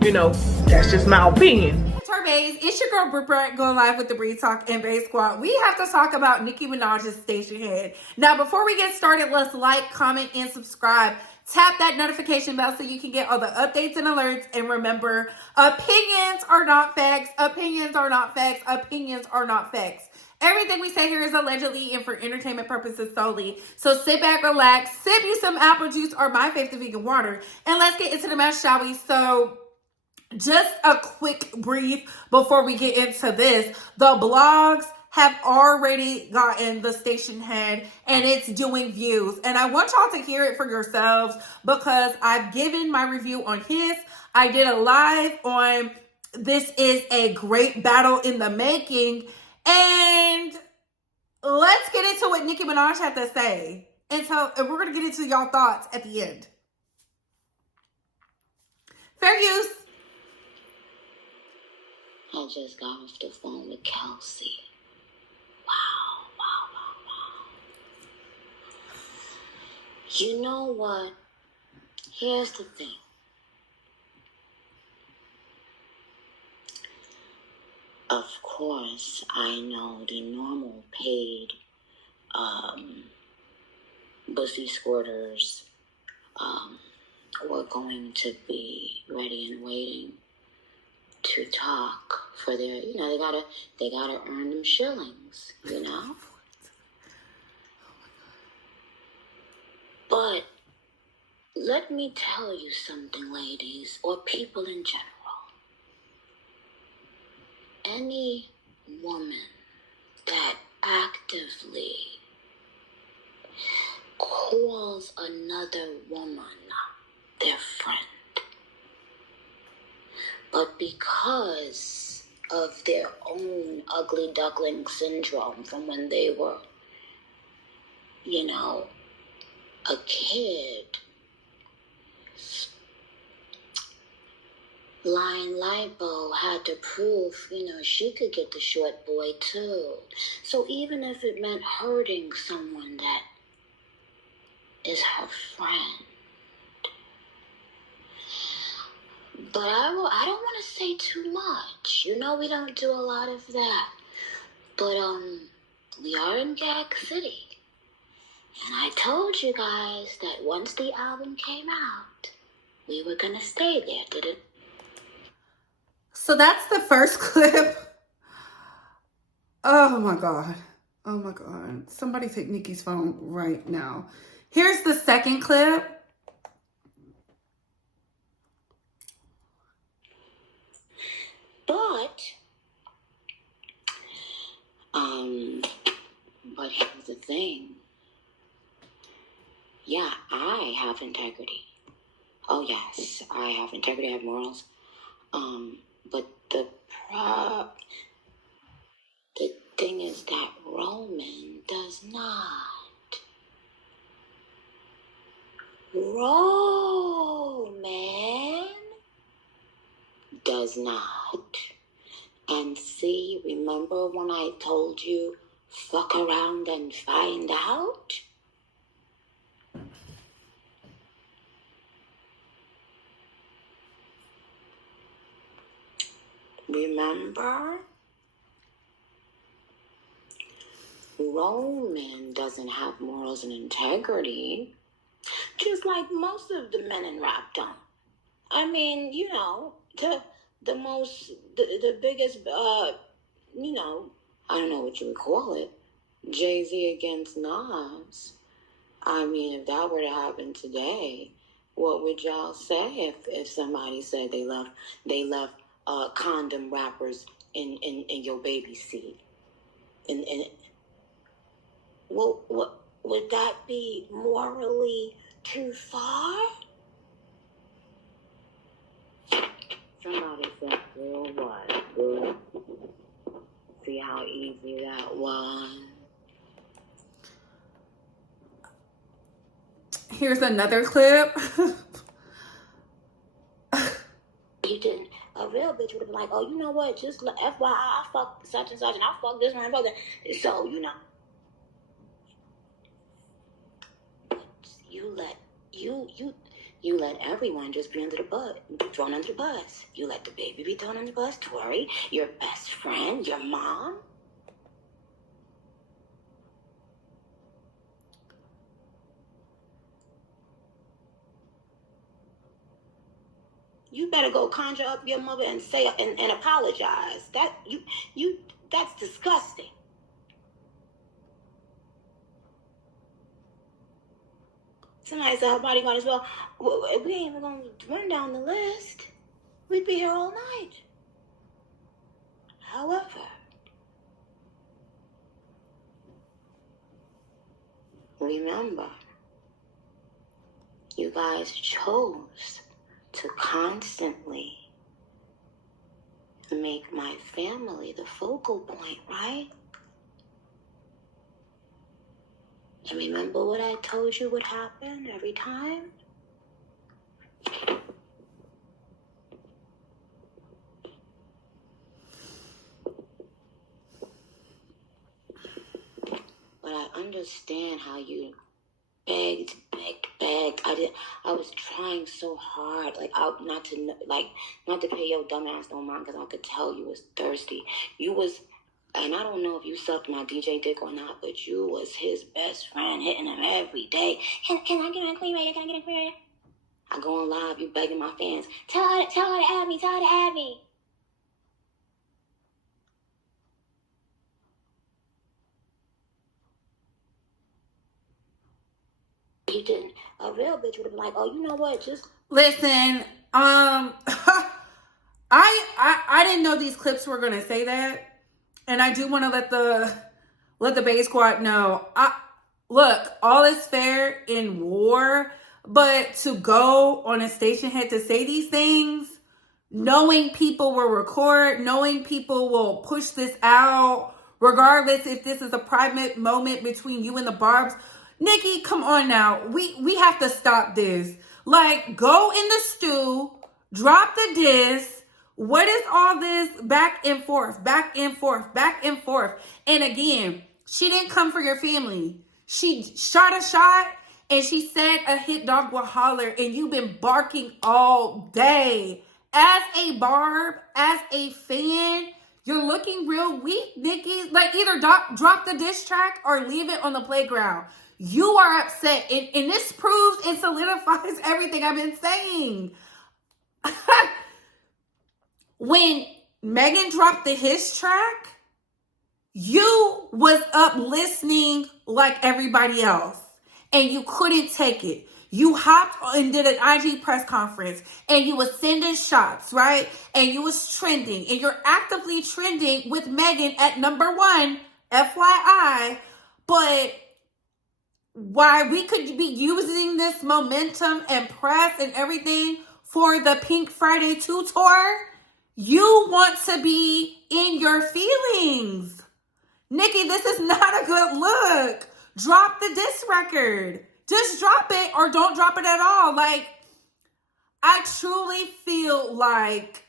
You know, that's just my opinion. Bays, it's your girl Britt going live with the Breed Talk and Bay Squad. We have to talk about Nicki Minaj's station head. Now, before we get started, let's like, comment, and subscribe. Tap that notification bell so you can get all the updates and alerts. And remember, opinions are not facts. Opinions are not facts. Opinions are not facts. Everything we say here is allegedly and for entertainment purposes solely. So sit back, relax, sip you some apple juice or my favorite vegan water, and let's get into the mess, shall we? So, just a quick brief before we get into this. The blogs have already gotten the station head and it's doing views. And I want y'all to hear it for yourselves because I've given my review on his. I did a live on This Is a Great Battle in the Making. And let's get into what Nicki Minaj had to say. And we're going to get into y'all thoughts at the end. Fair use. I just got off the phone with Kelsey. Wow. You know what? Here's the thing. Of course, I know the normal paid bussy squirters were going to be ready and waiting to talk for their, they gotta earn them shillings, But let me tell you something, ladies, or people in general. Any woman that actively calls another woman their friend, but because of their own ugly duckling syndrome from when they were, a kid, Lion Lipo had to prove, she could get the short boy too. So even if it meant hurting someone that is her friend. But I don't want to say too much. We don't do a lot of that. But we are in Gag City. And I told you guys that once the album came out, we were going to stay there, didn't? So that's the first clip. Oh my God. Oh my God. Somebody take Nicki's phone right now. Here's the second clip. But here's the thing. Yeah, I have integrity. Oh yes, I have integrity, I have morals. But the thing is that Roman does not. Roman does not. And see, remember when I told you, fuck around and find out? Remember? Roman doesn't have morals and integrity, just like most of the men in rap don't. I mean, the biggest, I don't know what you would call it, Jay-Z against Nas. I mean, if that were to happen today, what would y'all say if somebody said they love condom wrappers in your baby seat? And what would that be morally too far? Somebody said, girl, what? Good. See how easy that was? Here's another clip. You didn't. A real bitch would have been like, oh, you know what? Just FYI, I fuck such and such, and I fuck this one and fuck that. So, You let everyone just be thrown under the bus. You let the baby be thrown under the bus, Tori, your best friend, your mom. You better go conjure up your mother and say and apologize. That's disgusting. Somebody said her body going as well. We ain't even gonna run down the list. We'd be here all night. However, remember, you guys chose to constantly make my family the focal point, right? And remember what I told you would happen every time? But I understand how you begged. I was trying so hard, not to pay your dumb ass no mind, because I could tell you was thirsty. You was, and I don't know if you sucked my DJ dick or not, but you was his best friend, hitting him every day. Can I get a queen radio? Can I get a queen radio? I go on live, you begging my fans, tell her to add me, tell her to add me. You didn't. A real bitch would have been like, oh, you know what? Just listen. I didn't know these clips were gonna say that, and I do want to let the Bay Squad know. Look, all is fair in war, but to go on a station head to say these things, knowing people will record, knowing people will push this out, regardless if this is a private moment between you and the Barbs. Nicki, come on now. We have to stop this. Like, go in the stew, drop the diss. What is all this back and forth, back and forth, back and forth? And again, she didn't come for your family. She shot a shot and she said a hit dog will holler, and you've been barking all day. As a Barb, as a fan, you're looking real weak, Nicki. Like, either drop the diss track or leave it on the playground. You are upset, and this proves and solidifies everything I've been saying. When Megan dropped the hiss track, you was up listening like everybody else, and you couldn't take it. You hopped and did an IG press conference, and you was sending shots, right? And you was trending, and you're actively trending with Megan at #1, FYI. But why we could be using this momentum and press and everything for the Pink Friday 2 tour, you want to be in your feelings. Nicki, this is not a good look. Drop the diss record. Just drop it, or don't drop it at all. Like, I truly feel like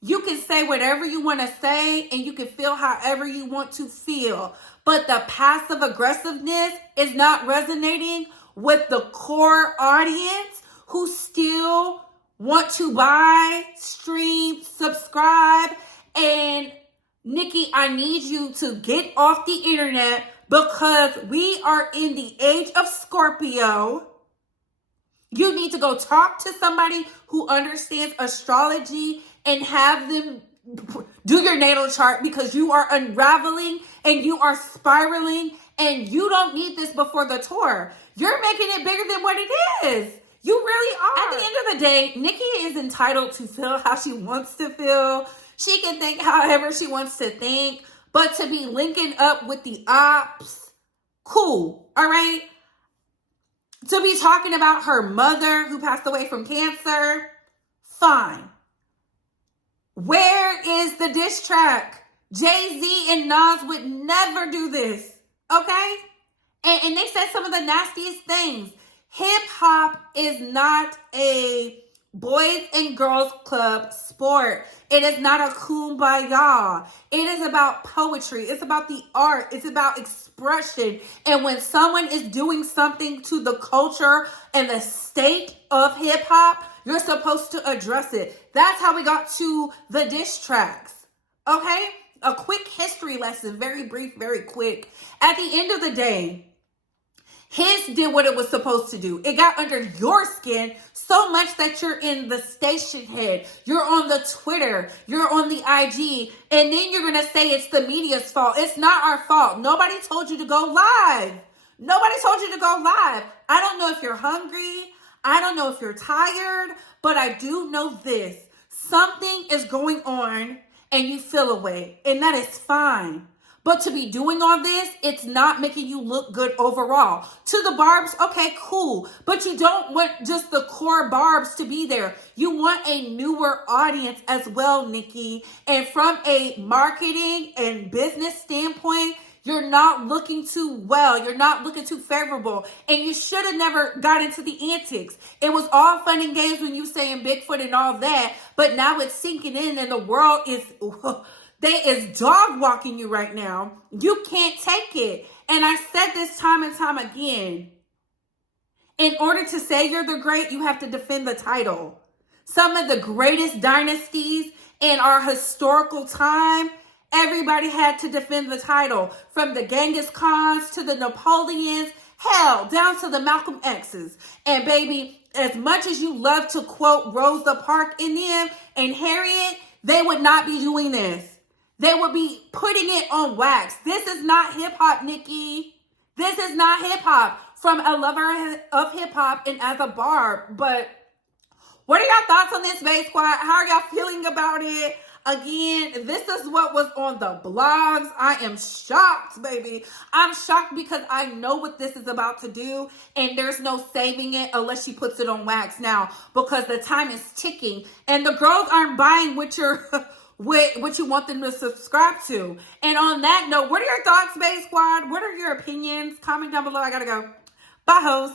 you can say whatever you want to say, and you can feel however you want to feel. But the passive aggressiveness is not resonating with the core audience who still want to buy, stream, subscribe. And Nicki, I need you to get off the internet, because we are in the age of Scorpio. You need to go talk to somebody who understands astrology and have them do your natal chart, because you are unraveling and you are spiraling, and you don't need this before the tour. You're making it bigger than what it is. You really are. At the end of the day, Nicki is entitled to feel how she wants to feel. She can think however she wants to think. But to be linking up with the ops, cool, all right? To be talking about her mother who passed away from cancer, fine. Where is the diss track? Jay-Z and Nas would never do this, okay? And they said some of the nastiest things. Hip-hop is not a Boys and girls club sport. It is not a kumbaya. It is about poetry. It's about the art. It's about expression. And when someone is doing something to the culture and the state of hip hop, you're supposed to address it. That's how we got to the diss tracks. Okay? A quick history lesson, very brief, very quick. At the end of the day, his did what it was supposed to do. It got under your skin so much that you're in the station head. You're on the Twitter. You're on the IG. And then you're going to say it's the media's fault. It's not our fault. Nobody told you to go live. Nobody told you to go live. I don't know if you're hungry. I don't know if you're tired. But I do know this. Something is going on and you feel away. And that is fine. But to be doing all this, it's not making you look good overall. To the Barbs, okay, cool. But you don't want just the core Barbs to be there. You want a newer audience as well, Nicki. And from a marketing and business standpoint, you're not looking too well. You're not looking too favorable. And you should have never got into the antics. It was all fun and games when you saying Bigfoot and all that. But now it's sinking in and the world is... They is dog walking you right now. You can't take it. And I said this time and time again. In order to say you're the great, you have to defend the title. Some of the greatest dynasties in our historical time, everybody had to defend the title. From the Genghis Khans to the Napoleons, hell, down to the Malcolm X's. And baby, as much as you love to quote Rosa Parks in them and Harriet, they would not be doing this. They would be putting it on wax. This is not hip-hop, Nicki. This is not hip-hop. From a lover of hip-hop and as a barb. But what are y'all thoughts on this, Bae Squad? How are y'all feeling about it? Again, this is what was on the blogs. I am shocked, baby. I'm shocked because I know what this is about to do. And there's no saving it unless she puts it on wax now. Because the time is ticking. And the girls aren't buying what you're... what you want them to subscribe to. And on that note, what are your thoughts, Bae Squad? What are your opinions? Comment down below. I gotta go. Bye, hoes.